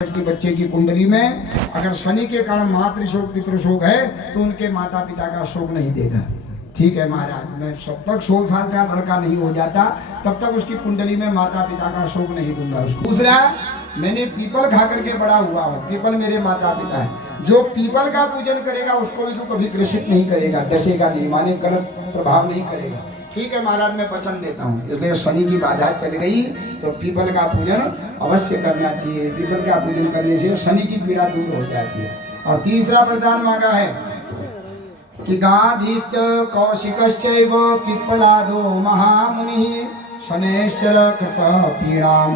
कि बच्चे की कुंडली में अगर शनि के कारण मातृशोक पितृशोक है तो उनके माता पिता का शोक नहीं देगा। ठीक है महाराज, मैं जब तक 16 साल का लड़का नहीं हो जाता तब तक उसकी कुंडली में माता पिता का शोक नहीं दूंगा उसको। दूसरा, मैंने पीपल खा करके बड़ा हुआ हूँ, पीपल मेरे माता पिता है। जो पीपल का पूजन करेगा उसको भी तो कभी ग्रसित नहीं करेगा, डसेगा नहीं, माने गलत प्रभाव नहीं करेगा। ठीक है महाराज, मैं वचन देता हूँ। इसलिए शनि की बाधा चल गई तो पीपल का पूजन अवश्य करना चाहिए। पीपल का पूजन करने से शनि की पीड़ा दूर हो जाती है। और तीसरा वरदान मांगा है कि गाधीश्च कौशिकश्चैव पिप्पलादो महामुनिः शनैश्चर कृपा पीड़ां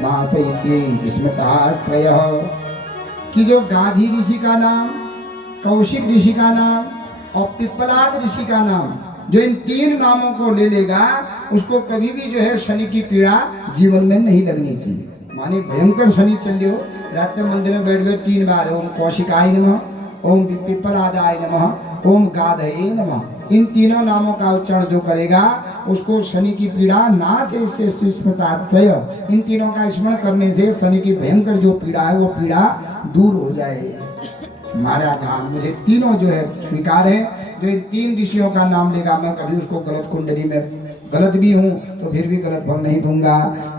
नाशयति स्मृतास्त्रयः। कि जो गाधी ऋषि का नाम, कौशिक ऋषि का नाम और पिप्पलाद ऋषि का नाम, जो इन तीन नामों को ले लेगा उसको कभी भी जो है शनि की पीड़ा जीवन में नहीं लगनी चाहिए। माने भयंकर शनि चल रही हो, रात में मंदिर में बैठ बैठ 3 बार ओम कौशिकाय नमः, ओम पिप्पलादाय नमः, ओम गाधये नमः, इन तीनों नामों का उच्चारण जो करेगा उसको शनि की पीड़ा नाश से स्मृतात्रय, इन तीनों का स्मरण करने से शनि की भयंकर जो पीड़ा है वो पीड़ा दूर हो जाए। महाराज हाँ, मुझे तीनों जो है स्वीकार है। जो इन 3 ऋषियों का नाम लेगा मैं कभी उसको गलत कुंडली में, गलत भी हूँ तो फिर भी गलत फल नहीं दूंगा।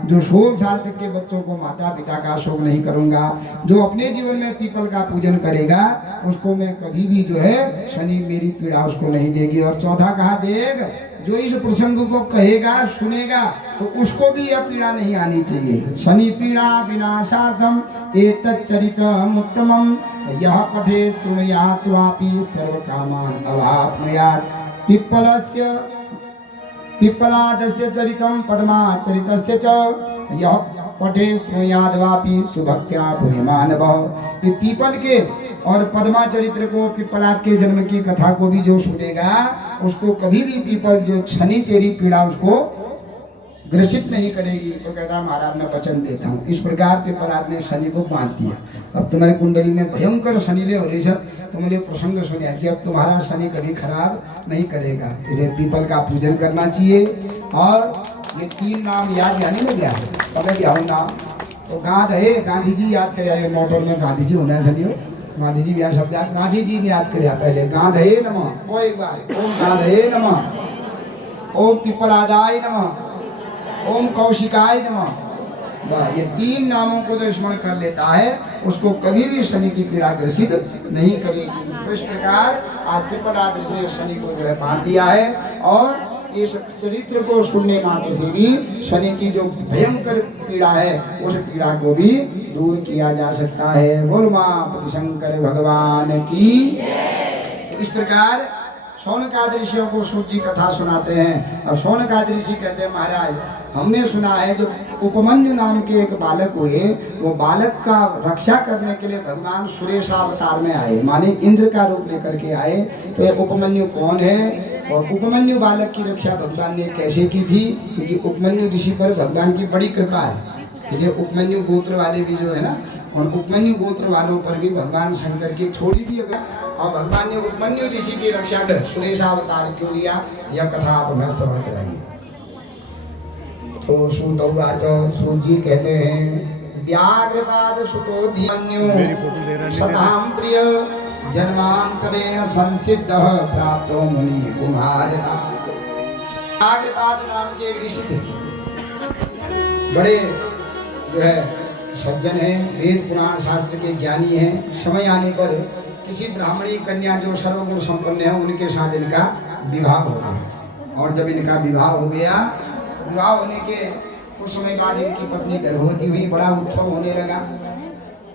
जो 16 साल तक के बच्चों को माता पिता का शोक नहीं करूंगा। जो अपने जीवन में पीपल का पूजन करेगा उसको मैं कभी भी जो है शनि मेरी पीड़ा उसको नहीं देगी। और चौथा कहा देग, जो इस प्रसंग को कहेगा सुनेगा तो उसको भी यह पीड़ा नहीं आनी चाहिए। शनि पीड़ा विनाशार्थम एतच्चरितम् उत्तमम् यह पठे शृणुयात् वापि सर्व कामान अवाप्नुयात्। पिप्पलादस्य चरितं पद्माचरितस्य च यह पठे शृणुयात् वापि सुभक्त्या भूयमानवः। ये पीपल के और पद्मा चरित्र को, पिप्पलाद के जन्म की कथा को भी जो सुनेगा उसको कभी भी पीपल जो शनि तेरी पीड़ा उसको ग्रसित नहीं करेगी। तो कहता महाराज मैं वचन देता हूँ। इस प्रकार पिप्पलाद ने शनि को बांध दिया। अब तुम्हारी कुंडली में भयंकर शनि ले हो रही है, तुमने प्रसंग सुने कि अब तुम्हारा शनि कभी खराब नहीं करेगा। इसलिए पीपल का पूजन करना चाहिए। और ये 3 नाम याद यानी लग गया पता क्या हो नाम तो गांधी, गांधी जी याद करे। मोटर में गांधी जी होना शनि हो, गांधी जी शब्द गांधी जी ने याद किया पहले। गांधये नमः, कोई बार ओम गांधये नमः, ओम पिप्पलादाय नमः, ओम कौशिकाय नमः। ये 3 नामों को जो स्मरण कर लेता है उसको कभी भी शनि की पीड़ा ग्रसित नहीं करेगी। तो इस प्रकार आज पिप्पलाद से शनि को जो है बांध दिया है। और इस चरित्र को सुनने मात्र से भी शनि की जो भयंकर पीड़ा है उस पीड़ा को भी दूर किया जा सकता है। बोल मां शंकर भगवान की। इस प्रकार शौनकादि ऋषियों को सूत जी कथा सुनाते हैं। अब शौनकादि ऋषि कहते हैं महाराज हमने सुना है जो उपमन्यु नाम के एक बालक हुए, वो बालक का रक्षा करने के लिए भगवान सुरेशावतार में आए, माने इंद्र का रूप लेकर के आए। तो ये उपमन्यु कौन है और उपमन्यु बालक की रक्षा भगवान ने कैसे की थी? क्योंकि उपमन्यु ऋषि पर भगवान की बड़ी कृपा है। इसलिए उपमन्यु गोत्र वाले भी जो है ना, और उपमन्यु गोत्र वालों पर भी भगवान शंकर की थोड़ी भी अगर, और भगवान ने उपमन्यु ऋषि की रक्षा कर सुरेशावतार क्यों लिया, यह कथा आप हमें श्रवण कराइए। तो सूतौवाच, सूत जी कहते हैं व्याघ्रपाद सुतो दीमन्यु सतां प्रिय जन्मांतरेण संसिद्धः प्राप्तो मुनि कुमारनाथ। व्याघ्रपाद नाम के ऋषि थे, बड़े जो है सज्जन है, वेद पुराण शास्त्र के ज्ञानी हैं। समय आने पर किसी ब्राह्मणी कन्या जो सर्वगुण संपन्न है उनके साथ इनका विवाह हो गया। और जब इनका विवाह हो गया, विवाह होने के कुछ समय बाद इनकी पत्नी गर्भवती हुई, बड़ा उत्सव होने लगा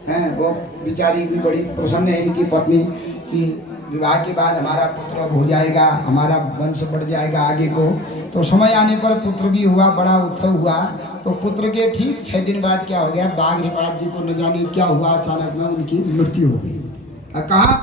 है। वो बेचारी भी बड़ी प्रसन्न है इनकी पत्नी कि विवाह के बाद हमारा पुत्र अब हो जाएगा, हमारा वंश बढ़ जाएगा आगे को। तो समय आने पर पुत्र भी हुआ, बड़ा उत्सव हुआ। तो पुत्र के ठीक 6 दिन बाद क्या हो गया, बाघ रिपात जी को न जाने क्या हुआ, अचानक में उनकी मृत्यु हो गई। कहाँ